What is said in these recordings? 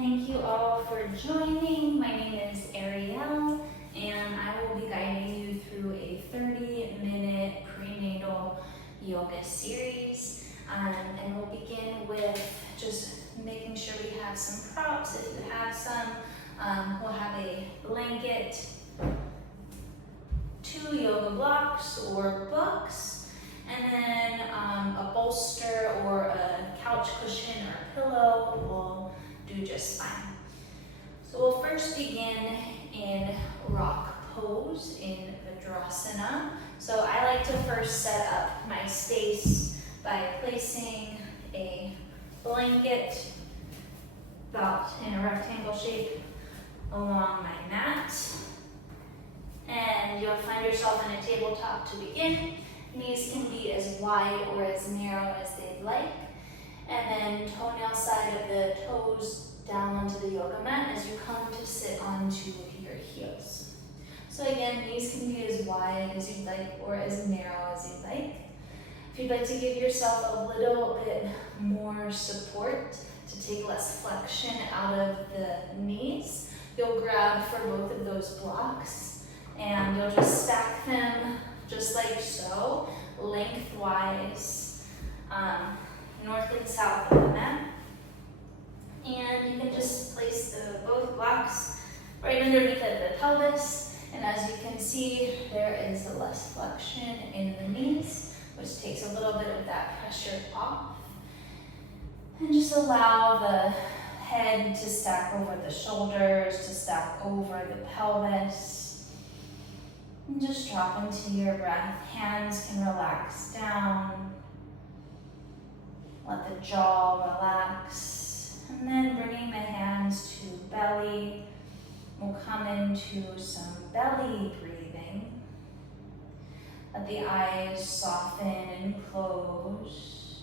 Thank you all for joining. My name is Ariel, and I will be guiding you through a 30-minute prenatal yoga series. And we'll begin with just making sure we have some props. If you have some, we'll have a blanket, 2 yoga blocks or books, and then a bolster or a couch cushion or pillow will do just fine. So we'll first begin in rock pose in Vajrasana. So I like to first set up my space by placing a blanket about in a rectangle shape along my mat. And you'll find yourself in a tabletop to begin. Knees can be as wide or as narrow as they'd like. And then toenail side of the toes down onto the yoga mat as you come to sit onto your heels. So again, knees can be as wide as you'd like or as narrow as you'd like. If you'd like to give yourself a little bit more support to take less flexion out of the knees, you'll grab for both of those blocks and you'll just stack them just like so, lengthwise, north and south of the mat. And you can just place both blocks right underneath the pelvis. And as you can see, there is less flexion in the knees, which takes a little bit of that pressure off. And just allow the head to stack over the shoulders, to stack over the pelvis. And just drop into your breath. Hands can relax down. Let the jaw relax. And then bringing the hands to belly, we'll come into some belly breathing. Let the eyes soften and close.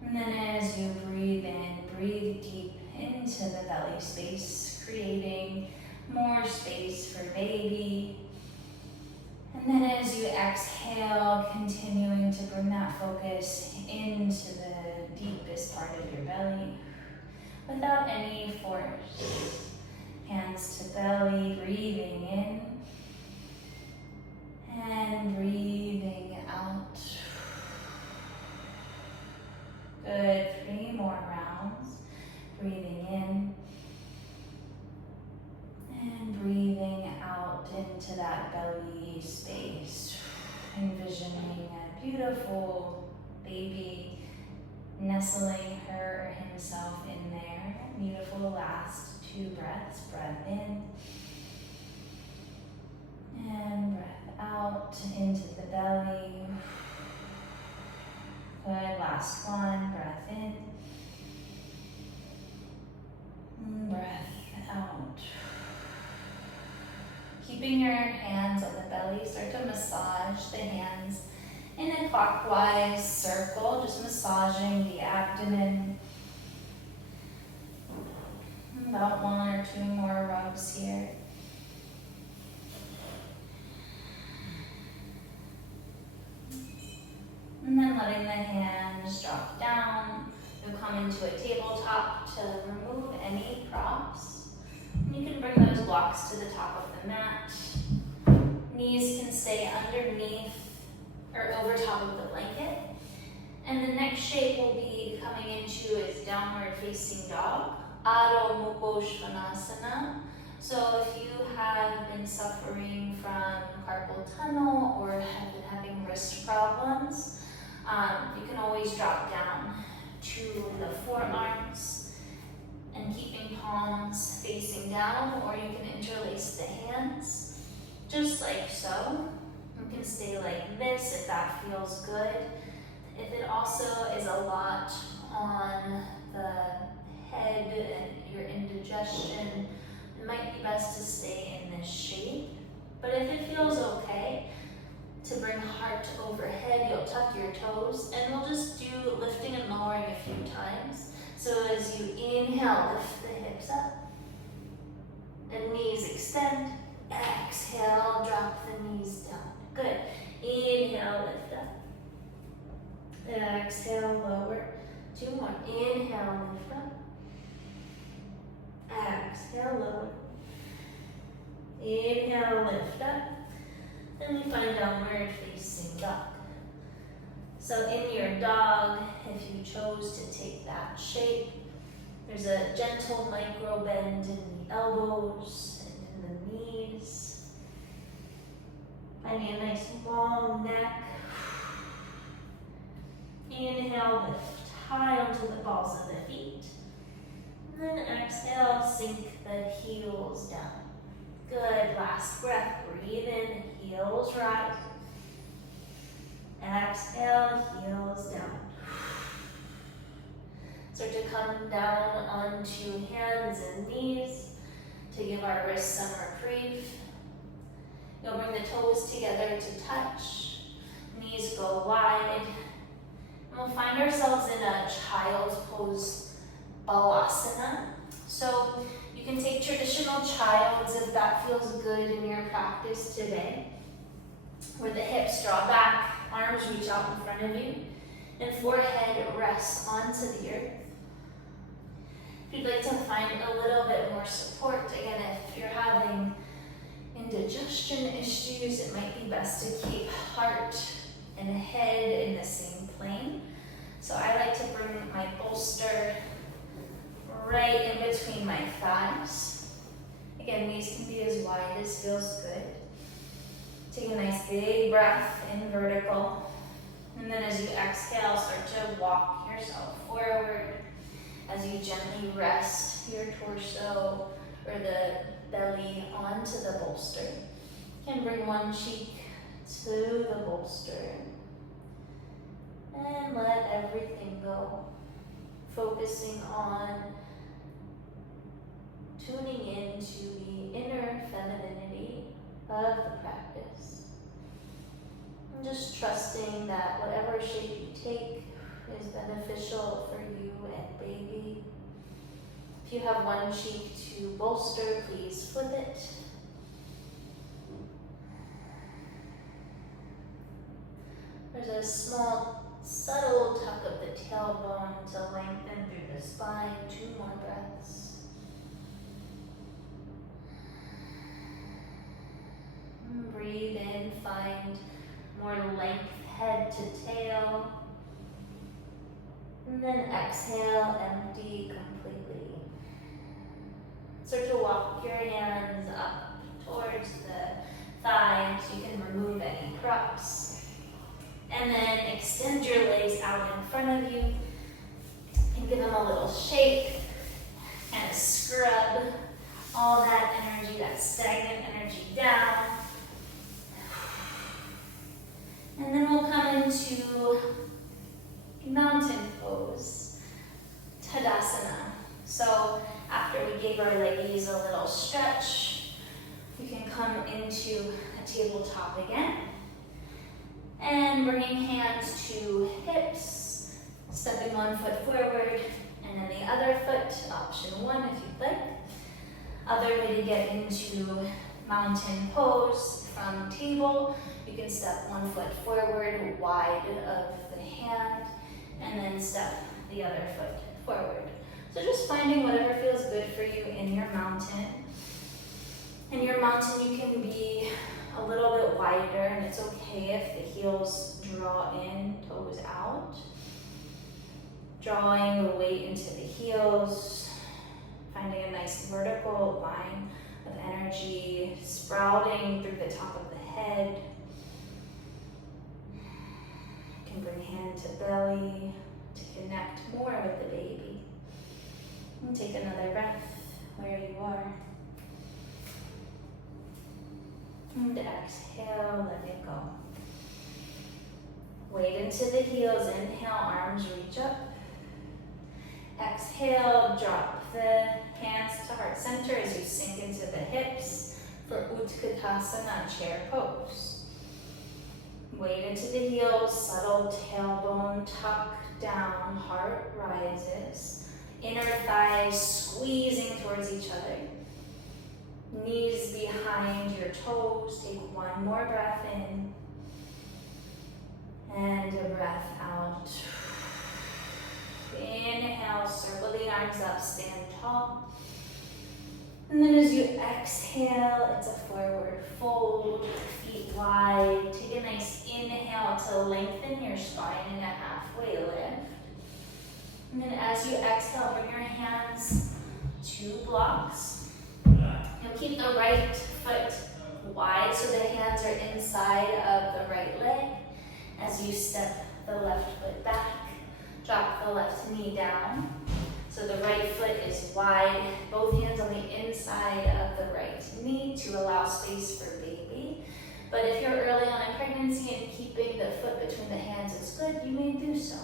And then as you breathe in, breathe deep into the belly space, creating more space for baby. And then as you exhale, continuing to bring that focus into the deepest part of your belly without any force. Hands to belly, breathing in and breathing out. Good, 3 more rounds. Breathing in and breathing out into that belly space. Envisioning a beautiful baby nestling her himself in there. Beautiful last 2 breaths. Breath in and breath out into the belly. Good, last one. Breath in and breath out. Keeping your hands on the belly, start to massage the hands in a clockwise circle, just massaging the abdomen. About 1 or 2 more rubs here. And then letting the hands drop down. You'll come into a tabletop to remove any props. And you can bring those blocks to the top of the mat. Knees can stay underneath or over top of the blanket. And the next shape we'll be coming into is downward facing dog, Adho Mukha Svanasana. So if you have been suffering from carpal tunnel or have been having wrist problems, you can always drop down to the forearms and keeping palms facing down, or you can interlace the hands just like so. You can stay like this if that feels good. If it also is a lot on the head and your indigestion, it might be best to stay in this shape. But if it feels okay to bring heart overhead, you'll tuck your toes, and we'll just do lifting and lowering a few times. So as you inhale, lift the hips up, and knees extend. Exhale, drop the knees down. Good. Inhale, lift up. Exhale, lower. 2 more. Inhale, lift up. exhale, lower. Inhale, lift up. And we find downward facing dog. So in your dog, if you chose to take that shape, there's a gentle micro bend in the elbows and in the knees. Finding a nice long neck. Inhale, lift high onto the balls of the feet. And then exhale, sink the heels down. Good, last breath, breathe in, heels rise. Exhale, heels down. Start to come down onto hands and knees to give our wrists some reprieve. You'll bring the toes together to touch, knees go wide. And we'll find ourselves in a child's pose, balasana. So you can take traditional child's if that feels good in your practice today, where the hips draw back, arms reach out in front of you, and forehead rests onto the earth. If you'd like to find a little bit more support, again, if you're having indigestion issues, it might be best to keep heart and head in the same plane. So I like to bring my bolster right in between my thighs. Again, these can be as wide as feels good. Take a nice big breath in vertical. And then as you exhale, start to walk yourself forward as you gently rest your torso or the belly onto the bolster. You can bring one cheek to the bolster and let everything go. Focusing on tuning into the inner femininity of the practice. And just trusting that whatever shape you take is beneficial for you and baby. If you have one cheek to bolster, please flip it. There's a small, subtle tuck of the tailbone to lengthen through the spine. 2 more breaths. Breathe in, find more length head to tail. And then exhale, empty completely. Start to walk your hands up towards the thighs. You can remove any props. And then extend your legs out in front of you and give them a little shake and scrub all that energy, that stagnant energy down. And then we'll come into mountain pose, Tadasana. So after we gave our leggies a little stretch, you can come into a tabletop again. And bringing hands to hips, stepping 1 foot forward, and then the other foot, option 1 if you'd like. Other way to get into mountain pose from table, you can step 1 foot forward, wide of the hand, and then step the other foot forward. So just finding whatever feels good for you in your mountain. In your mountain, you can be a little bit wider, and it's okay if the heels draw in, toes out. Drawing the weight into the heels, finding a nice vertical line of energy, sprouting through the top of the head. You can bring hand to belly to connect more with the baby. And take another breath where you are. And exhale, let it go. Weight into the heels, inhale, arms reach up. Exhale, drop the hands to heart center as you sink into the hips for Utkatasana, chair pose. Weight into the heels, subtle tailbone tuck down, heart rises. Inner thighs squeezing towards each other. Knees behind your toes. Take 1 more breath in. And a breath out. Inhale, circle the arms up, stand tall. And then as you exhale, it's a forward fold, feet wide. Take a nice inhale to lengthen your spine in a halfway lift. And then as you exhale, bring your hands to blocks. You'll keep the right foot wide so the hands are inside of the right leg. As you step the left foot back, drop the left knee down. So the right foot is wide, both hands on the inside of the right knee to allow space for baby. But if you're early on in pregnancy and keeping the foot between the hands is good, you may do so.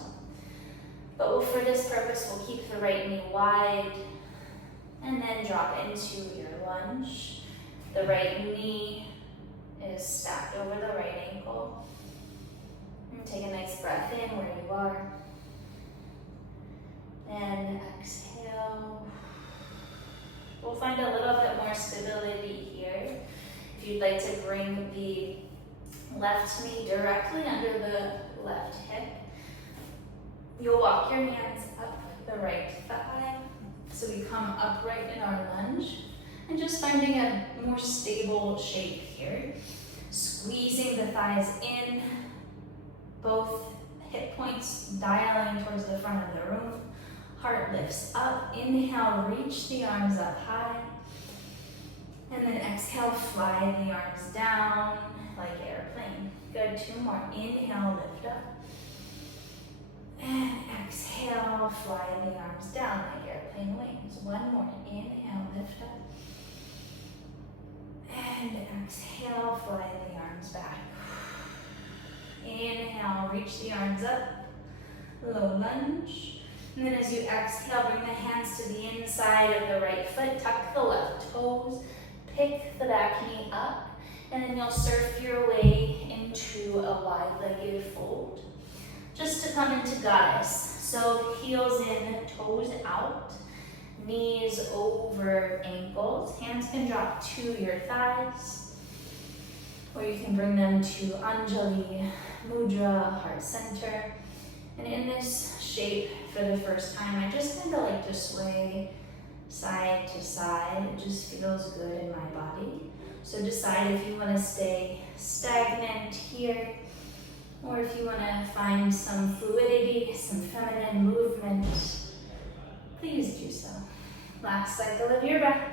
But for this purpose, we'll keep the right knee wide and then drop into your lunge. The right knee is stacked over the right ankle. And take a nice breath in where you are. And exhale. We'll find a little bit more stability here. If you'd like to bring the left knee directly under the left hip, you'll walk your hands up the right thigh. So we come upright in our lunge and just finding a more stable shape here. Squeezing the thighs in, both hip points dialing towards the front of the room. Heart lifts up. Inhale, reach the arms up high. And then exhale, fly the arms down like airplane. Good, 2 more. Inhale, lift up. And exhale, fly the arms down like airplane wings. 1 more. Inhale, lift up. And exhale, fly the arms back. Inhale, reach the arms up. Low lunge. And then as you exhale, bring the hands to the inside of the right foot. Tuck the left toes. Pick the back knee up. And then you'll surf your way into a wide-legged fold. Just to come into goddess. So heels in, toes out. Knees over ankles. Hands can drop to your thighs. Or you can bring them to Anjali Mudra, heart center. And in this shape, for the first time, I just kind of like to sway side to side. It just feels good in my body. So decide if you want to stay stagnant here, or if you want to find some fluidity, some feminine movement, please do so. Last cycle of your breath.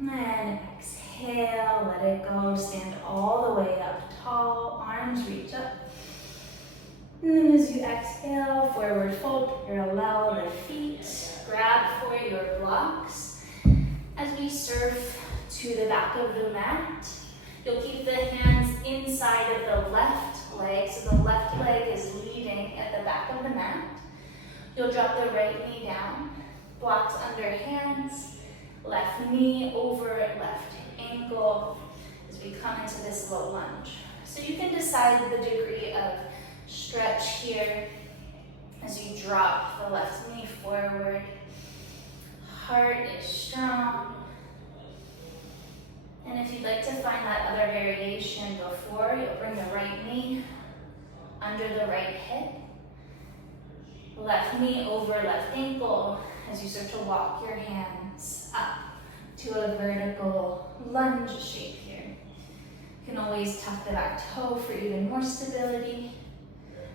And exhale, let it go. Stand all the way up tall, arms reach up. And then as you exhale, forward fold, parallel the feet, grab for your blocks. As we surf to the back of the mat, you'll keep the hands inside of the left leg, so the left leg is leading at the back of the mat. You'll drop the right knee down, blocks under hands, left knee over left ankle as we come into this low lunge. So you can decide the degree of stretch here as you drop the left knee forward. Heart is strong. And if you'd like to find that other variation before, you'll bring the right knee under the right hip. Left knee over left ankle as you start to walk your hands up to a vertical lunge shape here. You can always tuck the back toe for even more stability.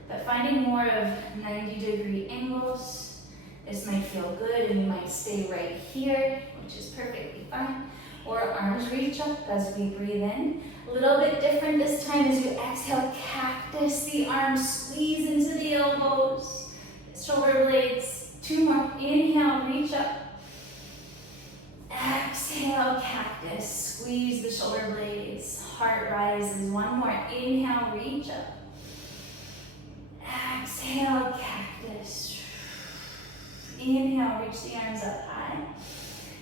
But finding more of 90-degree angles, this might feel good and you might stay right here, which is perfectly fine. Or arms reach up as we breathe in. A little bit different this time as you exhale, cactus, the arms squeeze into the elbows, shoulder blades. 2 more, inhale, reach up. Exhale, cactus, squeeze the shoulder blades, heart rises. 1 more, inhale, reach up. Exhale, cactus. Inhale, reach the arms up high.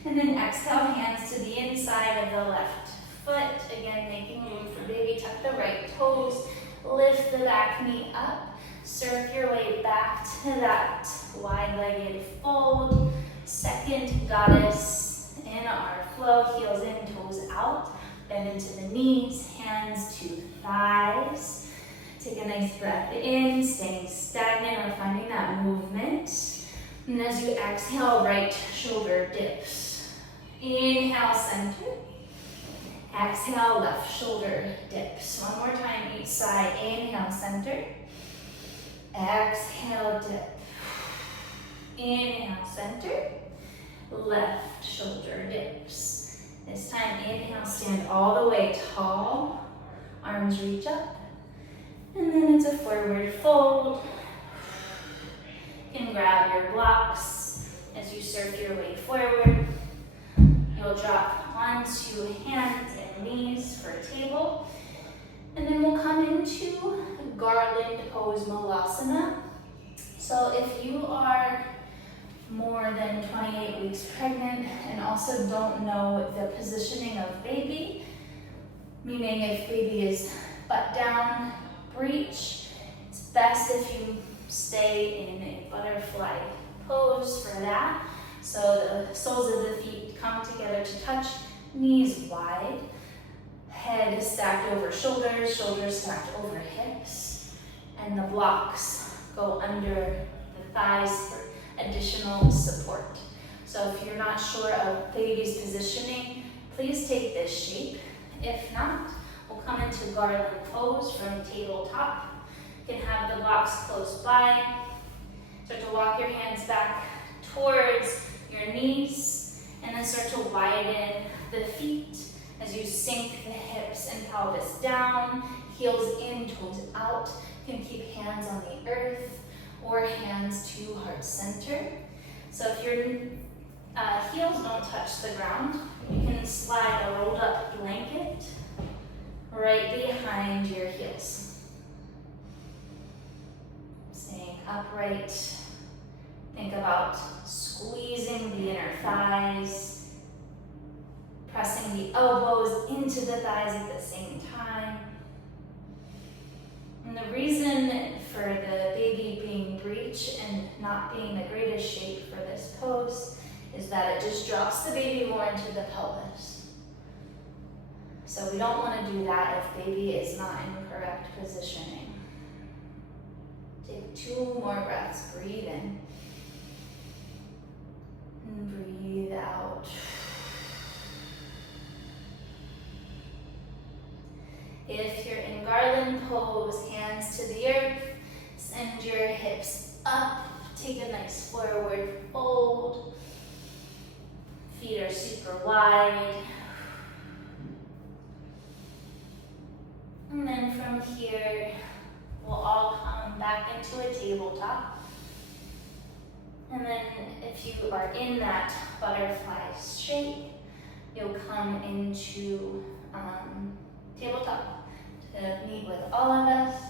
And then exhale, hands to the inside of the left foot. Again, making room for baby. Tuck the right toes. Lift the back knee up. Surf your way back to that wide-legged fold. Second goddess in our flow. Heels in, toes out. Bend into the knees. Hands to thighs. Take a nice breath in, staying stagnant or finding that movement. And as you exhale, right shoulder dips. Inhale, center. Exhale, left shoulder dips. One more time, each side. Inhale, center. Exhale, dip. Inhale, center. Left shoulder dips. This time, inhale, stand all the way tall. Arms reach up. And then it's a forward fold. You can grab your blocks as you surf your way forward. You'll drop onto hands and knees for table. And then we'll come into garland pose Malasana. So if you are more than 28 weeks pregnant and also don't know the positioning of baby, meaning if baby is butt down, breech, it's best if you stay in a butterfly pose for that. So the soles of the feet come together to touch, knees wide, head stacked over shoulders, shoulders stacked over hips, and the blocks go under the thighs for additional support. So if you're not sure of baby's positioning, please take this shape. If not, we'll come into garland pose from tabletop. You can have the blocks close by. Start to walk your hands back towards your knees, and then start to widen the feet as you sink the hips and pelvis down, heels in, toes out. You can keep hands on the earth or hands to heart center. So if your heels don't touch the ground, you can slide a rolled up blanket right behind your heels. Staying upright. Think about squeezing the inner thighs, pressing the elbows into the thighs at the same time. And the reason for the baby being breech and not being the greatest shape for this pose is that it just drops the baby more into the pelvis. So we don't want to do that if baby is not in correct positioning. Take 2 more breaths. Breathe in. And breathe out. If you're in garland pose, hands to the earth, send your hips up. Take a nice forward fold. Feet are super wide. And then from here, we'll all come back into a tabletop. And then if you are in that butterfly shape, you'll come into tabletop to meet with all of us.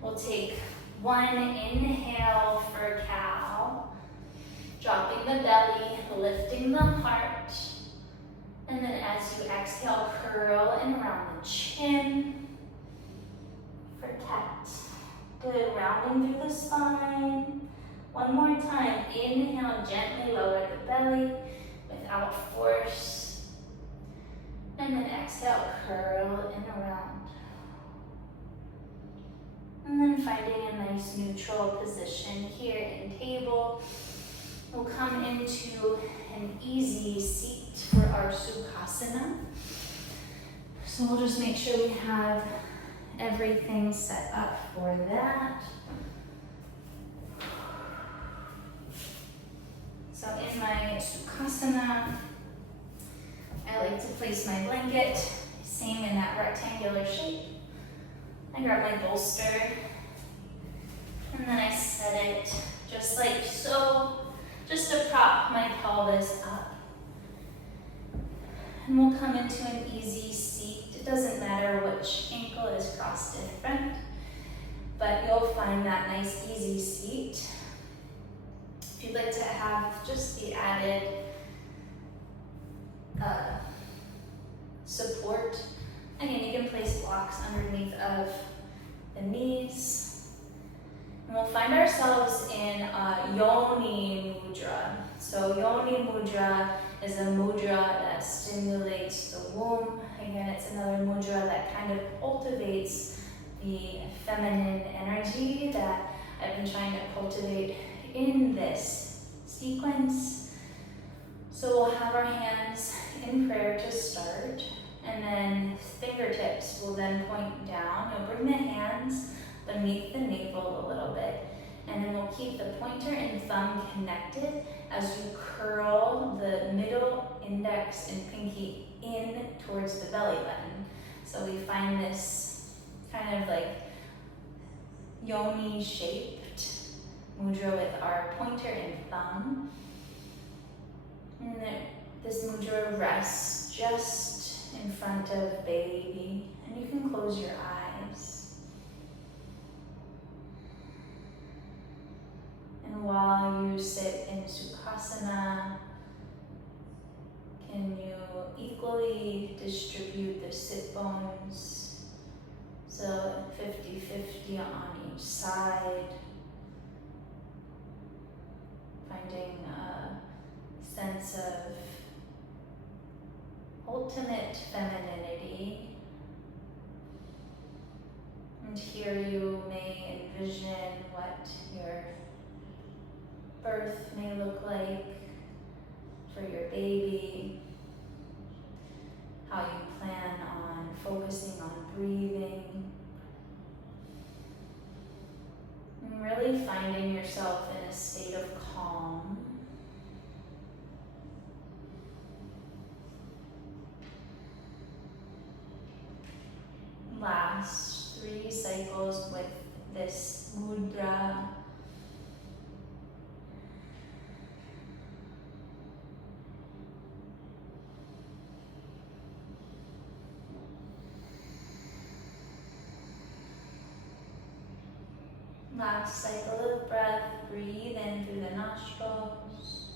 We'll take 1 inhale for cow, dropping the belly, lifting the heart. And then as you exhale, curl and round the chin for cat. Good, rounding through the spine. One more time, inhale, gently lower the belly without force. And then exhale, curl and around. And then finding a nice neutral position here in table. We'll come into an easy seat for our Sukhasana. So we'll just make sure we have everything set up for that. So in my Sukhasana, I like to place my blanket, same in that rectangular shape. I grab my bolster, and then I set it just like so, just to prop my pelvis up. And we'll come into an easy seat. It doesn't matter which ankle is crossed in front, but you'll find that nice easy seat. If you'd like to have just the added support, again, you can place blocks underneath of the knees. And we'll find ourselves in Yoni Mudra. So Yoni Mudra is a mudra that stimulates the womb. Again, it's another mudra that kind of cultivates the feminine energy that I've been trying to cultivate in this sequence. So we'll have our hands in prayer to start, and then fingertips will then point down. You'll bring the hands beneath the navel a little bit, and then we'll keep the pointer and thumb connected as you curl the middle index and pinky in towards the belly button. So we find this kind of like yoni shaped mudra with our pointer and thumb. And then this mudra rests just in front of baby, and you can close your eyes. And while you sit in Sukhasana, can you equally distribute the sit bones? So 50-50 on each side, finding a sense of ultimate femininity. And here you may envision what your birth may look like for your baby, how you plan on focusing on breathing, and really finding yourself in a state of calm. Last 3 cycles with this mudra. Last cycle of breath, breathe in through the nostrils.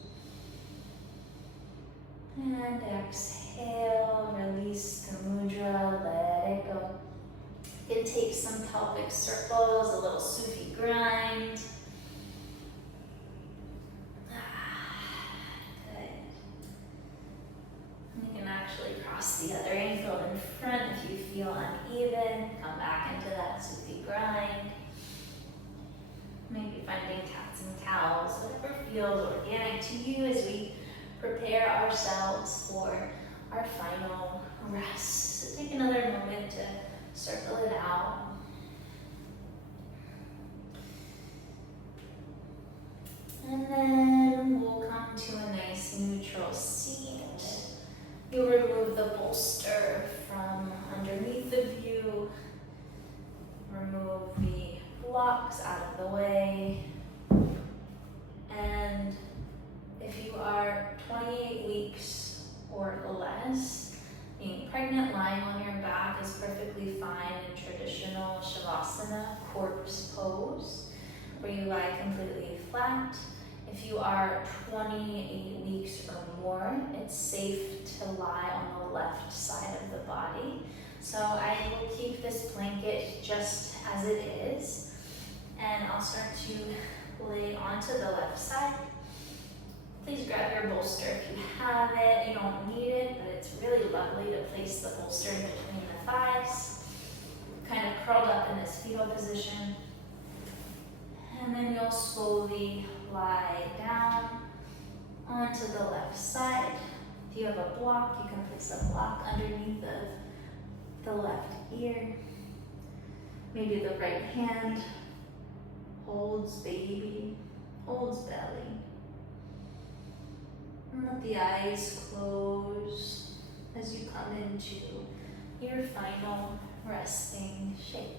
And exhale, release the mudra, let it go. You can take some pelvic circles, a little Sufi grind. Good. You can actually cross the other ankle in front if you feel uneven. Come back into that Sufi grind. Maybe finding cats and cows, whatever feels organic to you as we prepare ourselves for our final rest. So take another moment to circle it out. And then we'll come to a nice neutral seat. You'll remove the bolster from underneath of you. Remove the blocks out of the way. And if you are 28 weeks or less, being pregnant, lying on your back is perfectly fine in traditional Shavasana, corpse pose, where you lie completely flat. If you are 28 weeks or more, it's safe to lie on the left side of the body. So I will keep this blanket just as it is, and I'll start to lay onto the left side. Please grab your bolster if you have it. You don't need it, but it's really lovely to place the bolster in between the thighs, kind of curled up in this fetal position. And then you'll slowly lie down onto the left side. If you have a block, you can place a block underneath the left ear. Maybe the right hand holds baby, holds belly. And let the eyes close as you come into your final resting shape.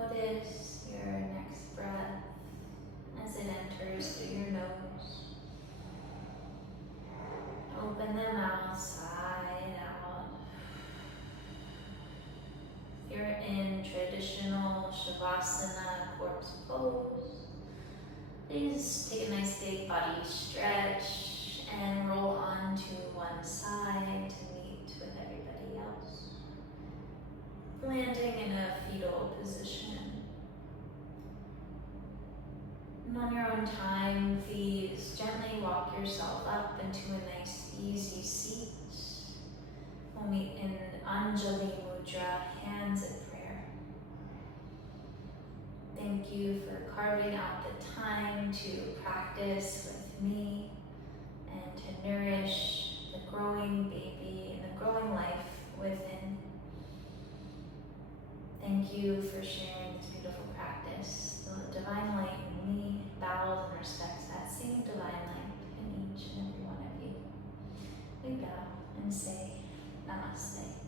Notice your next breath as it enters through your nose. Open the mouth, side out. If you're in traditional Shavasana corpse pose, please take a nice big body stretch and roll onto one side to meet with everybody else. Landing in a fetal position. And on your own time, please gently walk yourself up into a nice easy seat. We'll meet in Anjali Mudra, hands at prayer. Thank you for carving out the time to practice with me and to nourish the growing baby and the growing life within. Thank you for sharing this beautiful practice. The divine light in me bows and respects that same divine light in each and every one of you. We bow and say Namaste.